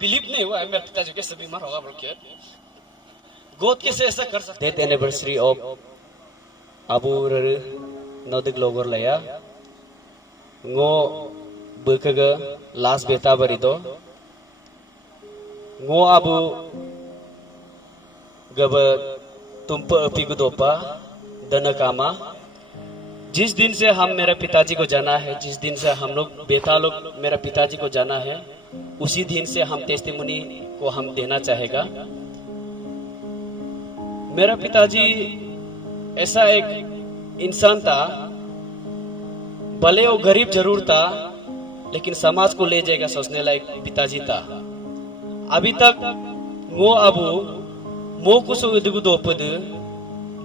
Believe नहीं हुआ है मेरे पिताजी कैसे बीमार होगा बोल के। गोद कैसे ऐसा कर सकते। Death anniversary of Abu Nodik Logor Laya Ngo Bukaga last beta barito Ngo Abu Gaba Tumpa Api Gudopa Danakama। जिस दिन से हम मेरे पिताजी को जाना है, जिस दिन से हम लोग बेटा लोग मेरे पिताजी को जाना है, उसी दिन से हम टेस्टिमनी को हम देना चाहेगा। मेरा पिताजी ऐसा एक इंसान था, भले वो गरीब जरूर था लेकिन समाज को ले जाएगा सोचने लायक पिताजी था। अभी तक वो अबू मो कुसो उदगु दोपद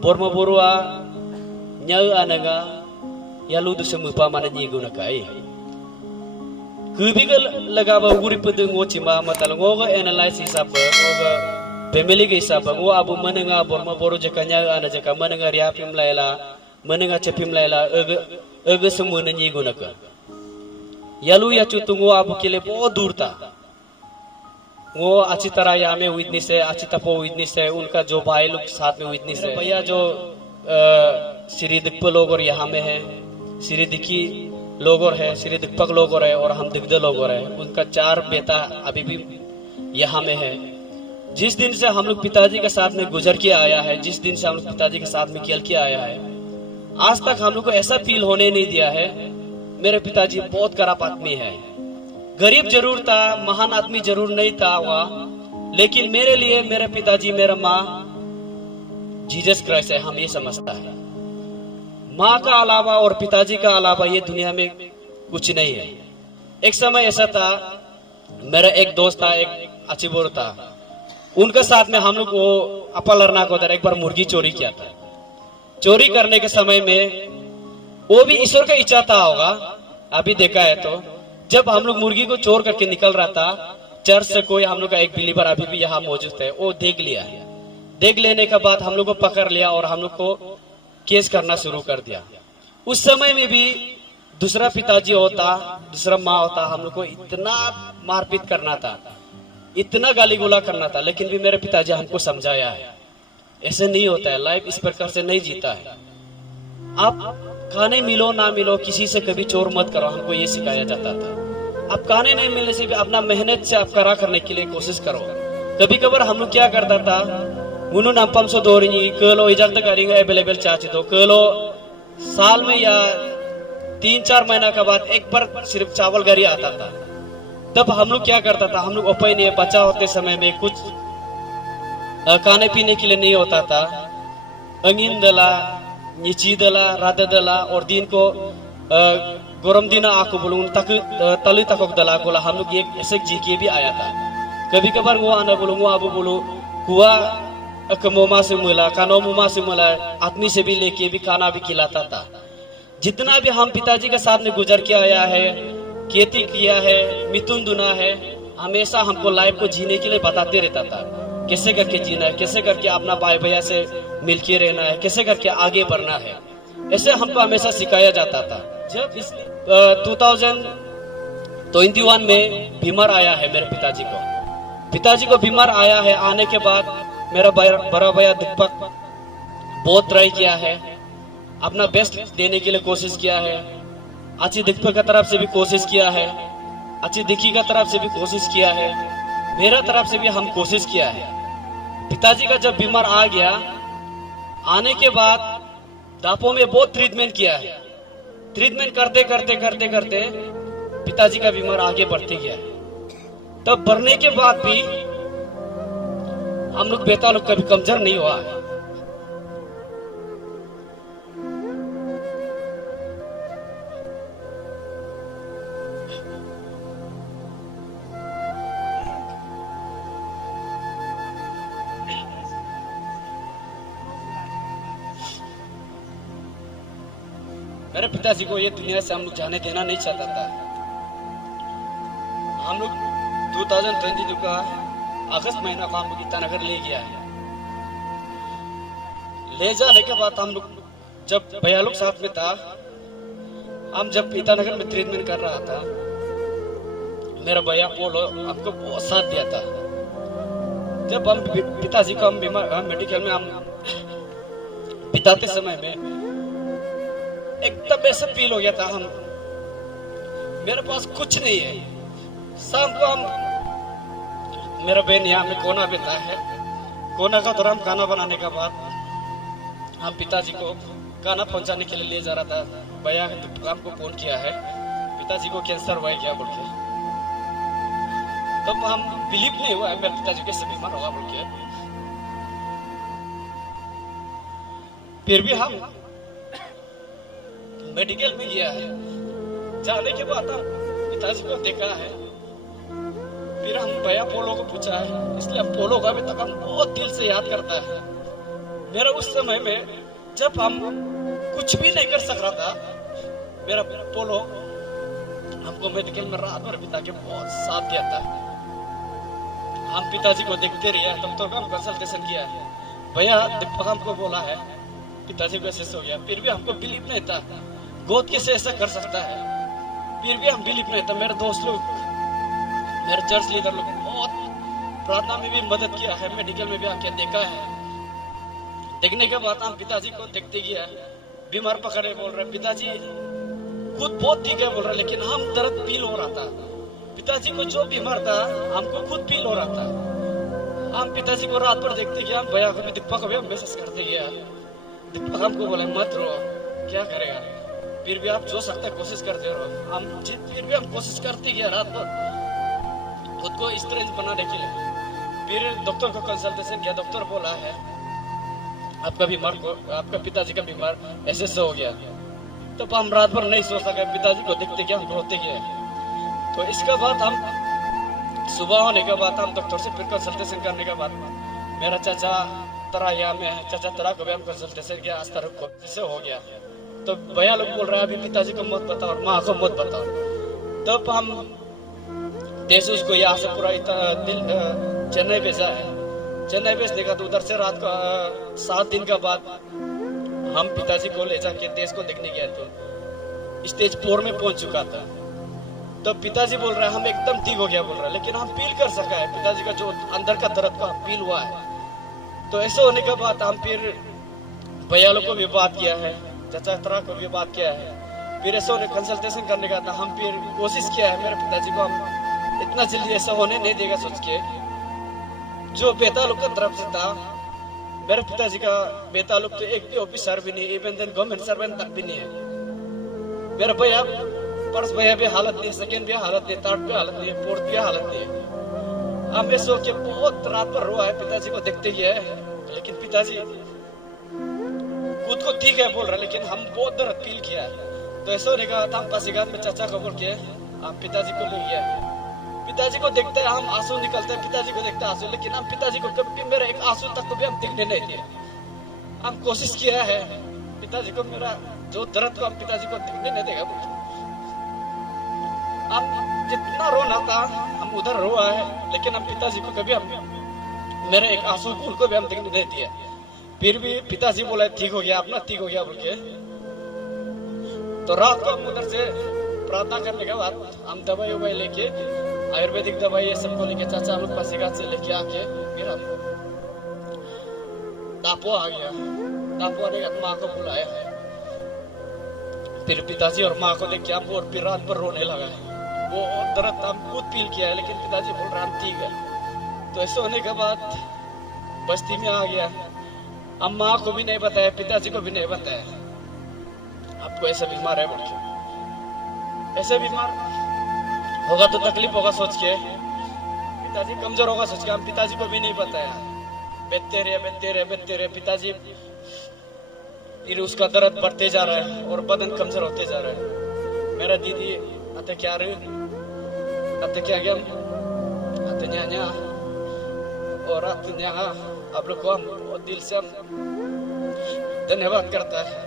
बोरमा बोरुआ न्याउ आनगा यालु दुसे मुपा माने निगु नकाई कुबिगल लगाबा उरिपद ngो चिमा मतल ngो एनालाइज हिसाब ngो फैमिली के हिसाब ngो अबू मनंगा बोरमा बोरु जका न्याउ आना जका मनंगा रिया फिम लायला मनंगा चपिम लायला अग समुन निगु नका यालु या चुतुंगो अबू के लिए बहुत दूर था। वो अच्छी तरह यहाँ में विटनेस है, अच्छी तपो विटनेस है, उनका जो भाई लोग साथ में विटनेस है। भैया जो श्री दिक्प लोग और यहाँ में है, श्री दिक्की लोग और है, श्री दिक्पक लोग और है और हम दिग्ध लोग और है। उनका 4 बेटा अभी भी यहाँ में है। जिस दिन से हम लोग पिताजी के साथ में गुजर के आया है, जिस दिन से हम लोग पिताजी के साथ में खेल के आया है, आज तक हम लोग को ऐसा फील होने नहीं दिया है मेरे पिताजी बहुत खराब आदमी है। गरीब जरूर था, महान आदमी जरूर नहीं था वह, लेकिन मेरे लिए मेरे पिताजी मेरा माँ जीसस क्राइस्ट है, हम ये समझता है। माँ का अलावा और पिताजी का अलावा ये दुनिया में कुछ नहीं है। एक समय ऐसा था, मेरा एक दोस्त था, एक अचिबोर था, उनके साथ में हम लोग वो अपलरना को एक बार मुर्गी चोरी किया था। चोरी करने के समय में वो भी ईश्वर का इच्छा था होगा, अभी देखा है तो जब हम लोग मुर्गी को चोर करके निकल रहा था, चर्च से कोई हम लोग का एक बिलीवर अभी भी यहाँ मौजूद है, वो देख लिया। देख लेने के बाद हम लोग को पकड़ लिया और हम लोग को केस करना शुरू कर दिया। उस समय में भी दूसरा पिताजी होता, दूसरा माँ होता, हम लोग को इतना मारपीट करना था, इतना गाली गोला करना था, लेकिन भी मेरे पिताजी हमको समझाया है ऐसे नहीं होता है, लाइफ इस प्रकार से नहीं जीता है। आप खाने मिलो ना मिलो किसी से कभी चोर मत करो, हमको ये सिखाया जाता था। आप खाने नहीं मिलने से भी अपना मेहनत से आप करा करने के लिए कोशिश करो। कभी कभार हम लोग क्या करता था, उन्होंने नापम सो दोरी कलो इजाजत करेंगे अवेलेबल चाची तो कलो साल में या 3-4 महीना के बाद एक बार सिर्फ चावल घर ही आता था। तब हम लोग क्या करता था, हम लोग ओपन नहीं बच्चा होते समय में कुछ खाने पीने के लिए नहीं होता था, अंगिन दला नीची दला राधा दला और दिन को गरम दिन आको बोलूं तक तली तक दला बोला। हम लोग एक ऐसे जी के भी आया था। कभी कभार वो आना बोलूं वो अब बोलूं कुआ मोमा से मिला, कानो मोमा से मिला, आदमी से भी लेके भी खाना भी खिलाता था। जितना भी हम पिताजी के साथ में गुजर के आया है, खेती किया है, मिथुन दुना है, हमेशा हमको लाइफ को जीने के लिए बताते रहता था, कैसे करके जीना है, कैसे करके अपना भाई भैया से मिलके रहना है, कैसे करके आगे बढ़ना है, ऐसे हमको हमेशा सिखाया जाता था। जब इस 2021 में बीमार आया है मेरे पिताजी को बीमार आया है, आने के बाद मेरा बड़ा भैया दीपक बहुत ट्राई किया है, अपना बेस्ट देने के लिए कोशिश किया है, अच्छी दीपक की तरफ से भी कोशिश किया है, अच्छी दिखी की तरफ से भी कोशिश किया है, मेरा तरफ से भी हम कोशिश किया है। पिताजी का जब बीमार आ गया, आने के बाद दापो में बहुत ट्रीटमेंट किया है। ट्रीटमेंट करते करते करते करते पिताजी का बीमार आगे बढ़ते गया। तब बढ़ने के बाद भी हम लोग बेटा लोग कभी कमजोर नहीं हुआ है। मेरे पिताजी को ये दुनिया से हम लोग जाने देना नहीं चाहता था। हम लोग 2022 का अगस्त महीना को हम लोग ईटानगर ले गया है। ले जाने के बाद हम लोग जब भैया लोग साथ में था, हम जब ईटानगर में ट्रीटमेंट कर रहा था, मेरा भैया पोलो हमको बहुत साथ दिया था। जब हम पिताजी को हम बीमार मेडिकल में हम बिताते समय में एकदम ऐसा फील हो गया था, हम मेरे पास कुछ नहीं है। शाम को हम मेरा बहन यहाँ में कोना बेटा है, कोना का दौरान खाना बनाने के बाद हम पिताजी को खाना पहुंचाने के लिए ले जा रहा था। भैया हमको फोन किया है पिताजी को कैंसर हुआ है क्या बोल के। तब हम बिलीव नहीं हुआ है मेरे पिताजी कैसे बीमार होगा बोल के। फिर भी हम मेडिकल में गया है, जाने के बाद हम पिताजी को देखा है। फिर हम भैया पोलो को पूछा है, इसलिए हम पोलो को अभी तक हम बहुत दिल से याद करता है। मेरा उस समय में जब हम कुछ भी नहीं कर सक रहा था, मेरा पोलो हमको मेडिकल में रात भर बिता के बहुत साथ दिया था। हम पिताजी को देखते रहे, डॉक्टर को हम कंसल्टेशन किया है। भैया दीपक हमको बोला है पिताजी को ऐसे हो गया, फिर भी हमको बिलीव नहीं था गोद कैसे ऐसा कर सकता है। फिर भी हम बिलीव नहीं था। मेरे दोस्त लोग, मेरे चर्च लीडर लोग बहुत प्रार्थना में भी मदद किया है, मेडिकल में भी आके देखा है। देखने के बाद हम पिताजी को देखते गया, बीमार पकड़े बोल रहे पिताजी खुद बहुत ठीक है बोल रहे, लेकिन हम दर्द फील हो रहा था। पिताजी को जो बीमार था हमको खुद फील हो रहा था। हम पिताजी को रात भर देखते गया, हम भैया को भी दीपक को भी हम मैसेज करते गया। दीपक हमको बोले मत रो, क्या करेगा, फिर भी आप जो सकता है कोशिश करते रहो। हम फिर भी हम कोशिश करते गया रात भर खुद को स्ट्रेंथ बनाने के लिए। फिर डॉक्टर को कंसल्टेशन किया, डॉक्टर बोला है आपका पिताजी का बीमार ऐसे हो गया। तो हम रात भर नहीं सो सके, पिताजी को देखते गए, हम रोते गए। तो इसके बाद हम सुबह होने के बाद हम डॉक्टर से फिर कंसल्टेशन करने के बाद मेरा चाचा तरा यहाँ में है, चाचा तरा को भी हम कंसल्टेशन किया, आज तरह को जैसे हो गया। तो भैया लोग बोल रहे हैं अभी पिताजी को मत बताओ और माँ को मत बताओ। तब हम देश उसको यहाँ से पूरा चेन्नई भेजा है। चेन्नई भेजने का तो उधर से रात का 7 दिन का बाद हम पिताजी को ले जाके देश को देखने गया। तो स्टेज 4 में पहुंच चुका था। तो पिताजी बोल रहा है हम एकदम ठीक हो गया बोल रहा है, लेकिन हम फील कर सका है पिताजी का जो अंदर का दर्द का फील हुआ है। तो ऐसे होने के बाद हम फिर भैया लोग को भी बात किया है, चाचा तरा को भी बात किया है। फिर ऐसे होने कंसल्टेशन करने का था, हम फिर कोशिश किया है मेरे पिताजी को हम इतना जल्दी ऐसा होने नहीं देगा सोच के। जो बेटा लोग का तरफ से था, मेरे पिताजी का बेटा लोग तो एक भी ऑफिसर भी नहीं, इवन देन गवर्नमेंट सर्वेंट तक भी नहीं है। मेरा भैया फर्स्ट भैया भी हालत नहीं, सेकेंड भी हालत नहीं, थर्ड भी हालत नहीं, फोर्थ भी हालत नहीं है। हम ऐसे होके बहुत रात पर रोआ है, पिताजी को देखते गए, लेकिन पिताजी खुद को ठीक है बोल रहा, लेकिन हम बहुत दर्द फील किया है। तो ऐसा होने का हम पासीघाट में चाचा को बोल के हम पिताजी को ले गया। पिताजी को देखते हैं हम आंसू निकलते हैं, पिताजी को देखते हैं आंसू, लेकिन हम पिताजी को कभी मेरा एक आंसू तक को भी हम देखने नहीं दिए। हम कोशिश किया है पिताजी को, मेरा जो दर्द को हम पिताजी को देखने नहीं देगा। हम जितना रोना था हम उधर रोआ है, लेकिन हम पिताजी को कभी हम मेरे एक आंसू फूल को भी हम देखने नहीं दिया। फिर भी पिताजी बोला ठीक हो गया, अपना ठीक हो गया बोल के। तो रात को हम उधर से प्रार्थना करने के बाद हम दवाई उवाई लेके, आयुर्वेदिक दवाई ये सबको लेके चाचा लोग पासीघाट से लेके आके फिर हम टापो आ गया। टापो आने के बाद माँ को बुलाया है। फिर पिताजी और माँ को देख के हम और फिर रात भर रोने लगा है। वो दर्द हम खुद फील किया है, लेकिन पिताजी बोल रहे हम ठीक है। तो ऐसे होने के बाद बस्ती में आ गया। हम माँ को भी नहीं बताया, पिताजी को भी नहीं बताया आपको ऐसा बीमार है बोल के। ऐसे बीमार होगा तो तकलीफ होगा सोच के, पिताजी कमजोर होगा सोच के हम पिताजी को भी नहीं बताया। बेचते रहे पिताजी। फिर उसका दर्द बढ़ते जा रहा है और बदन कमजोर होते जा रहा है। मेरा दीदी आते क्या गया आते न्या और आते न्या आप लोग को हम बहुत दिल से हम धन्यवाद करता है।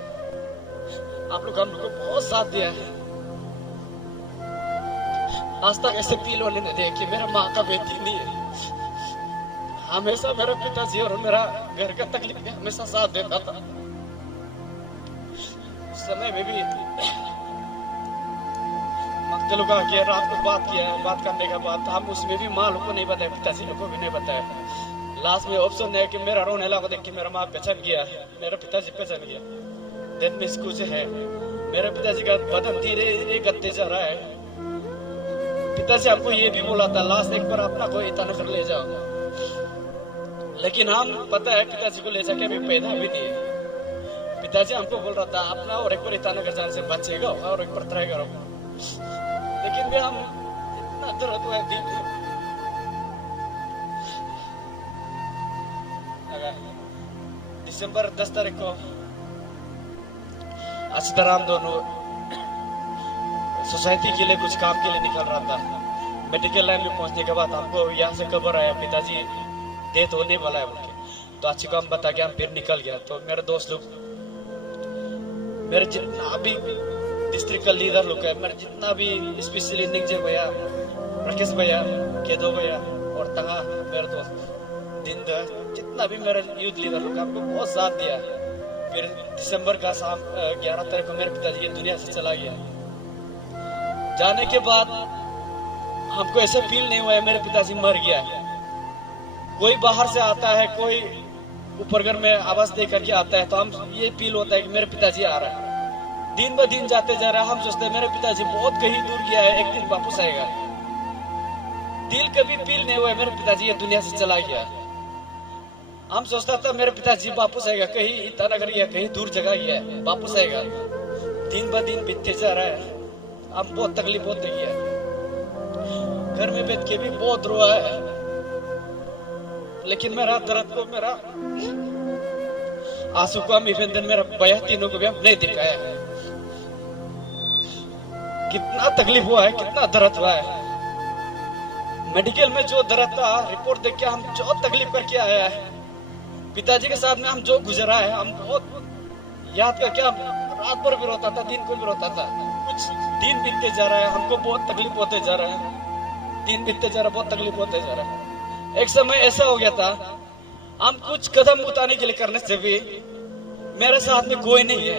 आप लोग हम लोग को बहुत साथ दिया है। आज तक ऐसे फील होने नहीं दिया कि मेरा माँ का बेटी नहीं है। हमेशा मेरा पिताजी और मेरा घर का तकलीफ में हमेशा साथ देता था। उस समय में भी मकतलों का किया, रात को बात किया है। बात करने के बाद हम उसमें भी माँ लोग को नहीं बताया, पिताजी लोग को भी नहीं बताया। लास्ट में ऑप्शन है कि मेरा रोने लगा देख के मेरा माँ पहचान गया, मेरा पिताजी पहचान गया। दिन में कुछ है, मेरे पिताजी का बदन धीरे धीरे गत्ते जा रहा है। पिताजी हमको ये भी बोला था लास्ट एक बार अपना कोई इतना कर ले जाओ, लेकिन हम पता है पिताजी को ले जाके अभी पैदा भी नहीं है। पिताजी हमको बोल रहा था अपना और एक बार इतना कर जाने से बचेगा और एक बार ट्राई करो, लेकिन भी हम इतना दर्द हुआ है दिल में। दिसंबर 10 तारीख को असीतर हम दोनों सोसाइटी के लिए कुछ काम के लिए निकल रहा था। मेडिकल लाइन में पहुंचने के बाद हमको यहाँ से खबर आया पिताजी डेथ होने वाला है बोल के। तो अच्छी को हम बता के हम फिर निकल गया। तो मेरे दोस्त लोग, मेरे जितना भी डिस्ट्रिक्ट का लीडर लोग है, मेरे जितना भी स्पेशली निंजे भैया, राकेश भैया, केदो भैया और तंगा मेरे दोस्त दिन जितना भी मेरे यूथ लीडर लोग हमको बहुत साथ दिया। फिर दिसंबर का शाम 11 तारीख को मेरे पिताजी ये दुनिया से चला गया। जाने के बाद हमको ऐसा फील नहीं हुआ है मेरे पिताजी मर गया है। कोई बाहर से आता है, कोई ऊपर घर में आवाज दे करके आता है, तो हम ये फील होता है कि मेरे पिताजी आ रहा है। दिन ब दिन जाते जा रहा है, हम सोचते हैं मेरे पिताजी बहुत कहीं दूर गया है, एक दिन वापस आएगा। दिल कभी फील नहीं हुआ है मेरे पिताजी ये दुनिया से चला गया। हम सोचता था मेरे पिताजी वापस आएगा, कहीं ईटानगर गया, कहीं दूर जगह गया, वापस आएगा। दिन ब दिन बीतते जा रहा है, हम बहुत तकलीफ होती है। घर में बैठ के भी बहुत रोआ है, लेकिन मेरा दर्द को, मेरा आंसू को हम इवन दिन मेरा भैया तीनों को भी हम नहीं दिखाया है। कितना तकलीफ हुआ है, कितना दर्द हुआ है। मेडिकल में जो दर्द था, रिपोर्ट देख के हम जो तकलीफ करके आया है, पिताजी के साथ में हम जो गुजरा है, हम बहुत याद करके हम रात भर भी रोता था, दिन को भी रोता था। कुछ दिन बीतते जा रहा है, हमको बहुत तकलीफ होते जा रहा है। दिन बीतते जा रहा है, बहुत तकलीफ होते जा रहा है। एक समय ऐसा हो गया था, हम कुछ कदम उठाने के लिए करने से भी मेरे साथ में कोई नहीं है।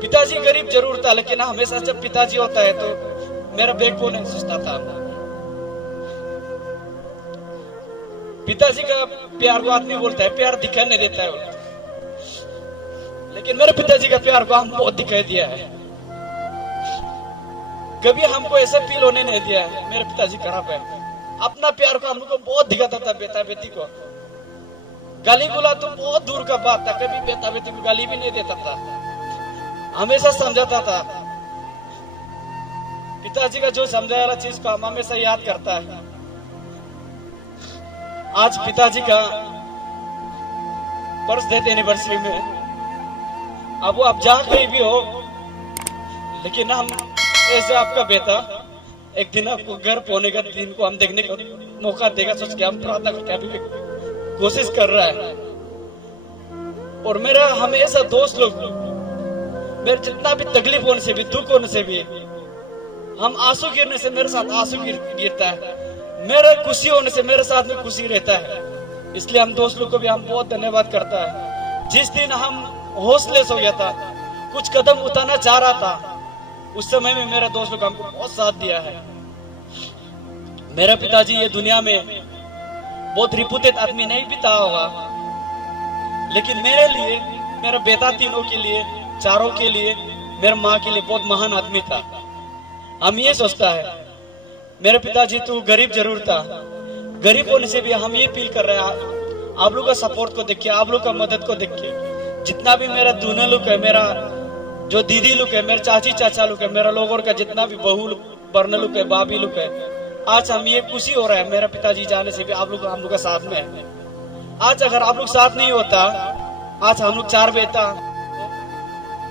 पिताजी गरीब जरूर था, लेकिन हमेशा जब पिताजी होता है तो मेरा बैकबोन नहीं सोचता था। पिताजी का प्यार को आदमी बोलता है प्यार दिखाई नहीं देता है, लेकिन मेरे पिताजी का प्यार को हम बहुत दिखाई दिया है। कभी हमको ऐसा फील होने नहीं दिया है मेरे पिताजी खराब है। अपना प्यार को हमको बहुत दिखाता था बेटा बेटी को। गाली गुला तो बहुत दूर का बात था, कभी बेटा बेटी को गाली भी नहीं देता था, हमेशा समझाता था। पिताजी का जो समझाया वाला चीज को हम हमेशा याद करता है। आज पिताजी का बर्थ डेथ एनिवर्सरी में अब वो आप जहाँ कहीं भी हो, लेकिन हम ऐसे आपका बेटा एक दिन आपको घर पहुंचने का दिन को हम देखने का मौका देगा सोच के हम प्रार्थना करके अभी भी कोशिश कर रहा है। और मेरा हमेशा दोस्त लोग, मेरे जितना भी तकलीफ होने से भी, दुख होने से भी, हम आंसू गिरने से मेरे साथ आंसू गिरता है, मेरे खुशी होने से मेरे साथ में खुशी रहता है। इसलिए हम दोस्त लोग को भी हम बहुत धन्यवाद करता है। जिस दिन हम होशलेस हो गया था, कुछ कदम उठाना चाह रहा था, उस समय में मेरे दोस्त लोग हमको बहुत साथ दिया है। मेरा पिताजी ये दुनिया में बहुत रिपुटेड आदमी नहीं भी था होगा, लेकिन मेरे लिए, मेरा बेटा तीनों के लिए, चारों के लिए, मेरे माँ के लिए बहुत महान आदमी था। हम ये सोचता है मेरे पिताजी तो गरीब जरूर था, गरीब होने से भी हम ये फील कर रहे हैं आप लोग का सपोर्ट को देखिए, आप लोग का मदद को देखिए। जितना भी मेरा दूल्हा लोग है, मेरा जो दीदी लोग है, मेरे चाची चाचा लोग है, मेरा लोगों का जितना भी बहू बरने लोग है, भाभी लोग है, आज हम ये खुशी हो रहा है मेरा पिताजी जाने से भी आप लोग हम लोग का साथ में है। आज अगर आप लोग साथ नहीं होता, आज हम लोग चार बेटा।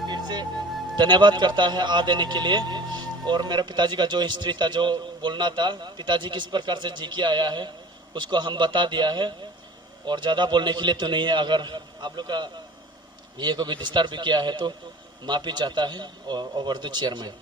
फिर से धन्यवाद करता है आ देने के लिए। और मेरे पिताजी का जो हिस्ट्री था, जो बोलना था, पिताजी किस प्रकार से जी के आया है, उसको हम बता दिया है। और ज्यादा बोलने के लिए तो नहीं है, अगर आप लोग का ये को भी विस्तार भी किया है तो माफी चाहता है और ओवर द चेयरमैन।